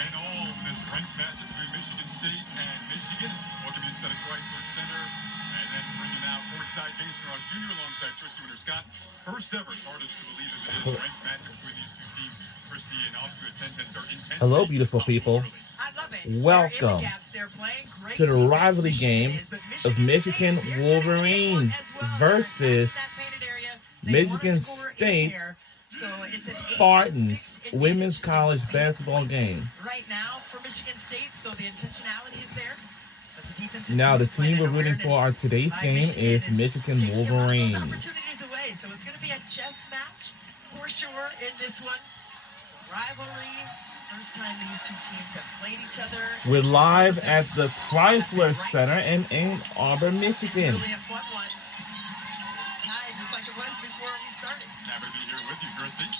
10-all in this ranked matchup between Michigan State and Michigan. Welcome you inside of Chrysler Center. And then bringing out courtside James Cross Jr. alongside Christy Winter-Scott. First ever, as hard as to believe as it is, ranked matchup between these two teams. Christy and off to a 10-10 start. Hello, beautiful people. I love it. Welcome to the rivalry game of Michigan Wolverines versus Michigan State Spartans women's college basketball game. Right now for Michigan State, so the intentionality is there. Now, the team we're rooting for on today's game is Michigan Wolverines. So it's going to be a chess match for sure in this one. Rivalry. First time these two teams have played each other. We're live at the Chrysler Center in Ann Arbor, Michigan. It's really a fun one. It's tied just like it was before we started. Happy to be here with you, Christy.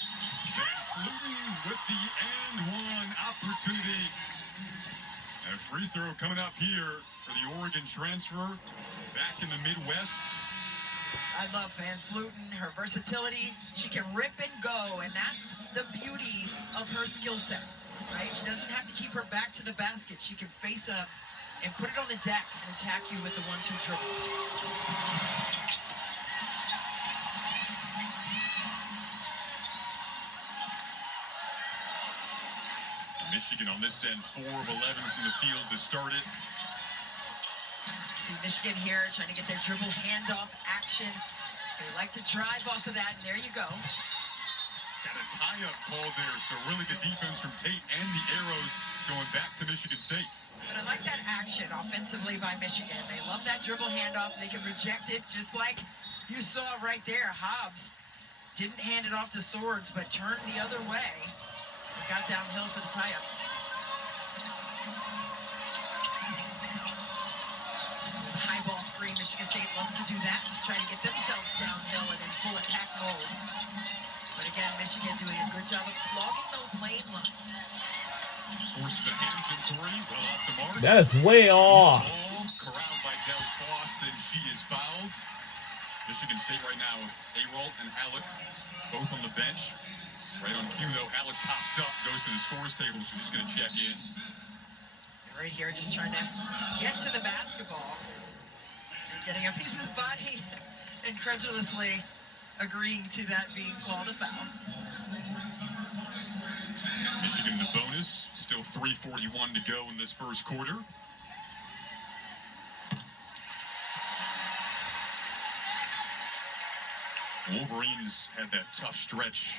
Van Sluten with the and one opportunity. A free throw coming up here for the Oregon transfer back in the Midwest. I love Van Sluten, her versatility. She can rip and go, and that's the beauty of her skill set, right? She doesn't have to keep her back to the basket. She can face up and put it on the deck and attack you with the 1-2 dribble. Michigan on this end, 4 of 11 from the field to start it. See Michigan here trying to get their dribble handoff action. They like to drive off of that, and there you go. Got a tie-up call there, so really good defense from Tate and the arrows going back to Michigan State. But I like that action offensively by Michigan. They love that dribble handoff. They can reject it just like you saw right there. Hobbs didn't hand it off to Swords, but turned the other way and got downhill for the tie-up. High ball screen. Michigan State loves to do that to try to get themselves downhill and in full attack mode. But again, Michigan doing a good job of clogging those lane lines. Forces a Hampton three, well off the mark. That is way off. Ball corralled by Del Foss, then she is fouled. Michigan State right now with Arolt and Halleck both on the bench. Right on cue though, Halleck pops up, goes to the scores table, so she's going to check in. And right here, just trying to get to the basketball. Getting a piece of the body, incredulously agreeing to that being called a foul. Michigan in the bonus, still 3:41 to go in this first quarter. Wolverines had that tough stretch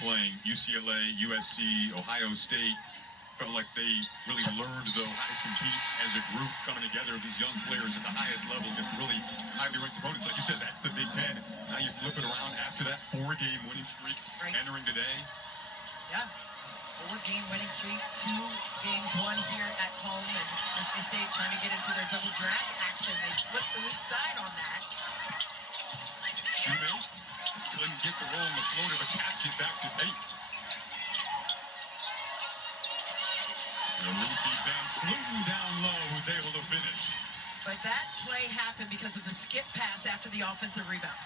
playing UCLA, USC, Ohio State. Felt like they really learned, though, how to compete as a group coming together. These young players at the highest level against really highly ranked opponents. Like you said, that's the Big Ten. Now you flip it around after that 4-game winning streak entering today. Yeah, 4-game winning streak, 2 games won here at home, and Michigan State trying to get into their double drag action. They slipped the weak side on that. Shoemake couldn't get the roll on the floater, but tapped it back to Tate. Van Sluten down low, who's able to finish. But that play happened because of the skip pass after the offensive rebound.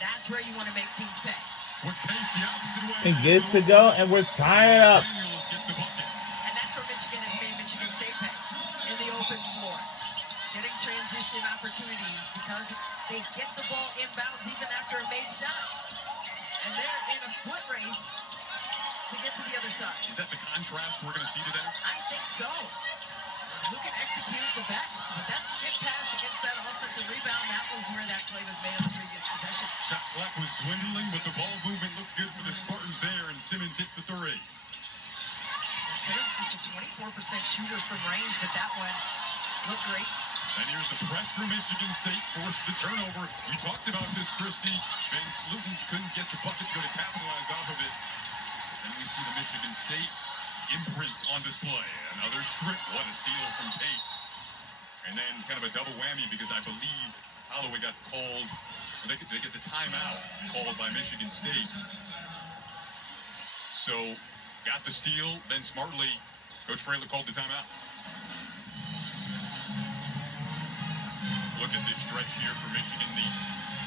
That's where you want to make teams pay. Quick pace the opposite way. It gets to go, and we're tied up. Daniels gets the bucket. And that's where Michigan has made Michigan State pay in the open floor. Getting transition opportunities because they get the ball inbounds even after a made shot. And they're in a foot race to get to the other side. Is that the contrast we're going to see today? I think so. Who can execute the best? With that skip pass against that offensive rebound, that was where that play was made on the previous possession. Shot clock was dwindling, but the ball movement looks good for the Spartans there, and Simmons hits the three. Simmons just a 24% shooter from range, but that one looked great. And here's the press from Michigan State, forced the turnover. You talked about this, Christy. Van Sluten couldn't get the bucket to go to capitalize off of it. And we see the Michigan State imprint on display. Another strip. What a steal from Tate. And then kind of a double whammy because I believe Holloway got called. They get the timeout called by Michigan State. So got the steal. Then smartly, Coach Fraley called the timeout. Look at this stretch here for Michigan.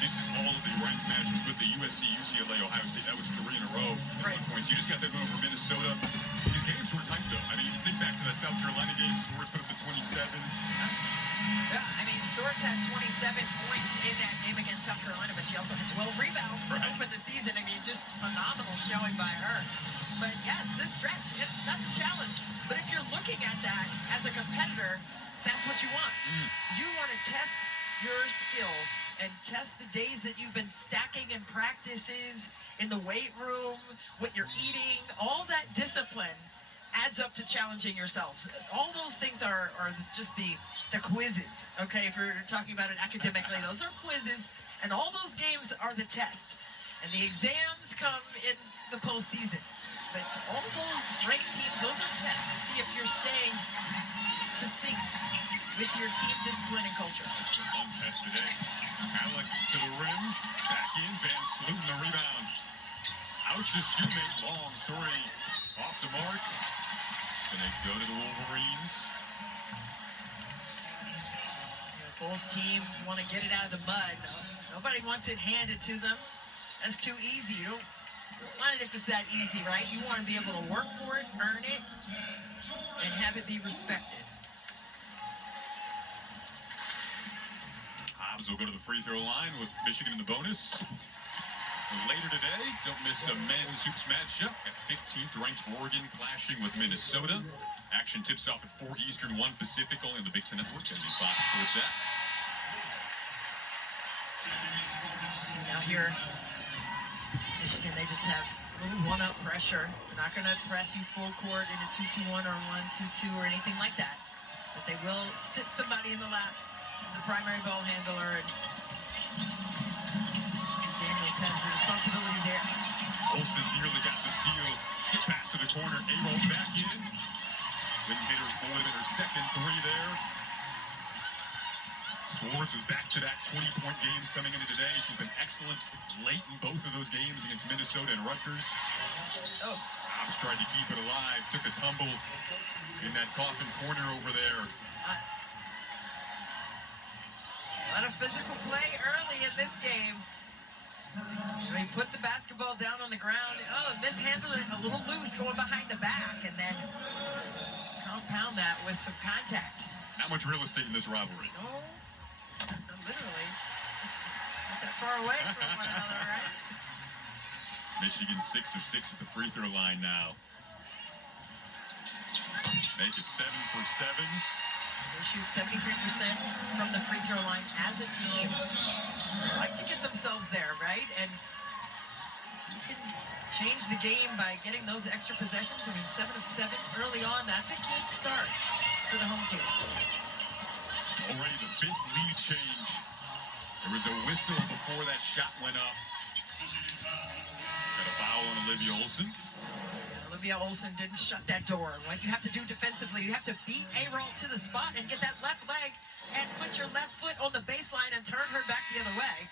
This is all of the ranked matches with the USC, UCLA, Ohio State. That was 3 in a row at 1 point. So you just got that one over Minnesota. These games were tight, though. I mean, you think back line of game. Swords put up the 27. Yeah, I mean, Swords had 27 points in that game against South Carolina, but she also had 12 rebounds to open the season. I mean, just phenomenal showing by her. But yes, this stretch, that's a challenge. But if you're looking at that as a competitor, that's what you want. You want to test your skill and test the days that you've been stacking in practices, in the weight room, what you're eating, all that discipline adds up to challenging yourselves. All those things are just the quizzes, okay? If you're talking about it academically, those are quizzes, and all those games are the test. And the exams come in the postseason. But all those ranked teams, those are tests to see if you're staying succinct with your team discipline and culture. Just a fun test today. Alec to the rim, back in, Van Sloten the rebound. Out to shoemate, long three, off the mark. Gonna go to the Wolverines. Both teams want to get it out of the mud. Nobody wants it handed to them. That's too easy. You don't want it if it's that easy, right? You want to be able to work for it, earn it, and have it be respected. Hobbs will go to the free throw line with Michigan in the bonus. Later today, don't miss a men's hoops matchup at 15th ranked Oregon clashing with Minnesota. Action tips off at 4 Eastern, 1 Pacific, only on the Big Ten Network. And Fox Sports app. See now here, Michigan, they just have a little one-up pressure. They're not going to press you full court in a 2-2-1 or 1-2-2 or anything like that. But they will sit somebody in the lap, the primary ball handler, and Daniels has the responsibility there. Olsen nearly got the steal. Skip pass to the corner. A-roll back in. Didn't hit her more than her second three there. Swords is back to that 20-point games coming into today. She's been excellent late in both of those games against Minnesota and Rutgers. Hobbs tried to keep it alive. Took a tumble in that coffin corner over there. A lot of physical play early in this game. He put the basketball down on the ground. Mishandled it a little loose going behind the back, and then compound that with some contact. Not much real estate in this rivalry. No, literally. Not that far away from one another, right? Michigan 6 of 6 at the free throw line now. Make it 7 for 7. They shoot 73% from the free throw line as a team. They like to get themselves there, right? And you can change the game by getting those extra possessions. I mean, 7 of 7 early on, that's a good start for the home team. Already the 5th lead change. There was a whistle before that shot went up. Got a foul on Olivia Olsen. Olivia Olsen didn't shut that door. What you have to do defensively, you have to beat A-Roll to the spot and get that left leg and put your left foot on the baseline and turn her back the other way.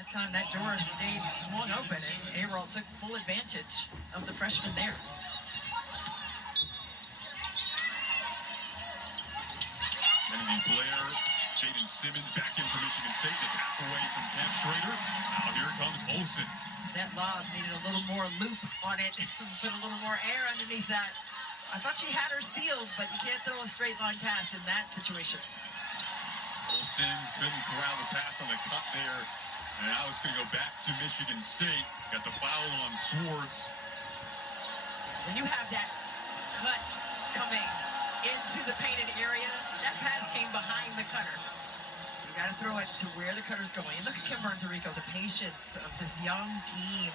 That time that door stayed swung open and A-Roll took full advantage of the freshman there. Kennedy Blair, Jaden Simmons back in for Michigan State. The tap away from Cam Schrader. Now here comes Olsen. That lob needed a little more loop on it, put a little more air underneath that. I thought she had her sealed, but you can't throw a straight line pass in that situation. Olsen couldn't corral the pass on the cut there. And now it's going to go back to Michigan State. Got the foul on Swords. When you have that cut coming into the painted area, that pass came behind the cutter. You got to throw it to where the cutter's going. And look at Kim Barnes-Arico, the patience of this young team.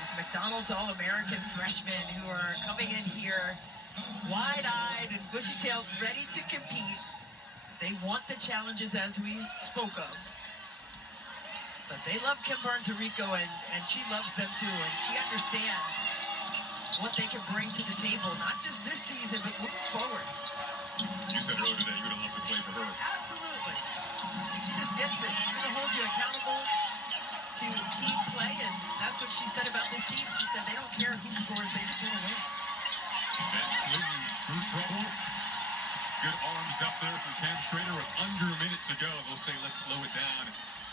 These McDonald's All-American freshmen who are coming in here wide-eyed and bushy-tailed, ready to compete. They want the challenges as we spoke of. But they love Kim Barnes-Arico, and she loves them too. And she understands what they can bring to the table, not just this season, but moving forward. You said earlier today you would have loved to play for her. Absolutely. She just gets it. She's going to hold you accountable to team play, and that's what she said about this team. She said they don't care who scores, they just want to win. Van Sloten through trouble. Good arms up there from Cam Schrader with under a minute to go. They'll say, let's slow it down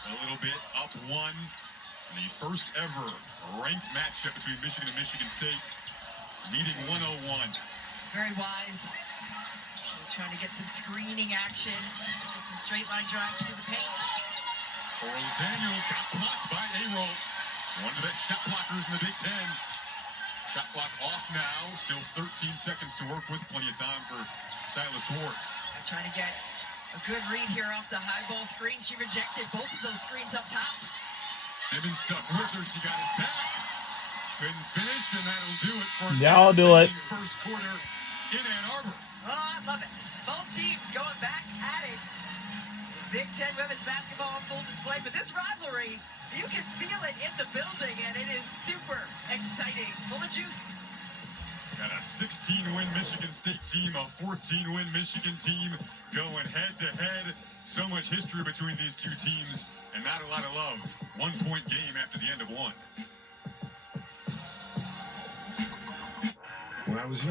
a little bit. Up 1. And the first ever ranked matchup between Michigan and Michigan State, meeting 101. Very wise. So trying to get some screening action, get some straight line drives to the paint. Torres Daniels got blocked by A-Roll. One of the best shot blockers in the Big Ten. Shot clock off now. Still 13 seconds to work with. Plenty of time for Silas Schwartz. They're trying to get a good read here off the high ball screen. She rejected both of those screens up top. Simmons stuck with her. She got it back. Couldn't finish, and that'll do it for Y'all do it. First quarter in Ann Arbor. Oh, I love it. Both teams going back at it. Big Ten women's basketball on full display, but this rivalry, you can feel it in the building, and it is super exciting. Full of juice. Got a 16-win Michigan State team, a 14-win Michigan team going head-to-head. So much history between these two teams, and not a lot of love. 1-point game after the end of one. When I was young.